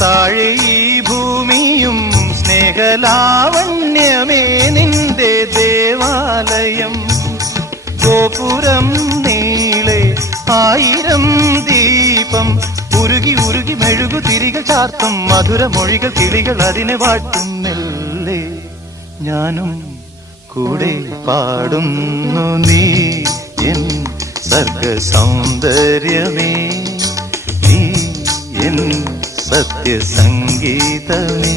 താഴെ ഈ ഭൂമിയും സ്നേഹലാവണ്യമേ നിന്റെ ദേവാലയം. ഗോപുരം നീളെ 1000 ദീപം ഉരുകി ഉരുകി മെഴുകു തിരികൾ ചാർത്തും മധുരമൊഴികൾ കിളികൾ അതിനെ വാട്ടും. മെല്ലെ ഞാനും കൂടെ പാടുന്നു നീ എൻ സർഗ സൗന്ദര്യമേ, നീ എൻ സത്യസംഗീതമേ.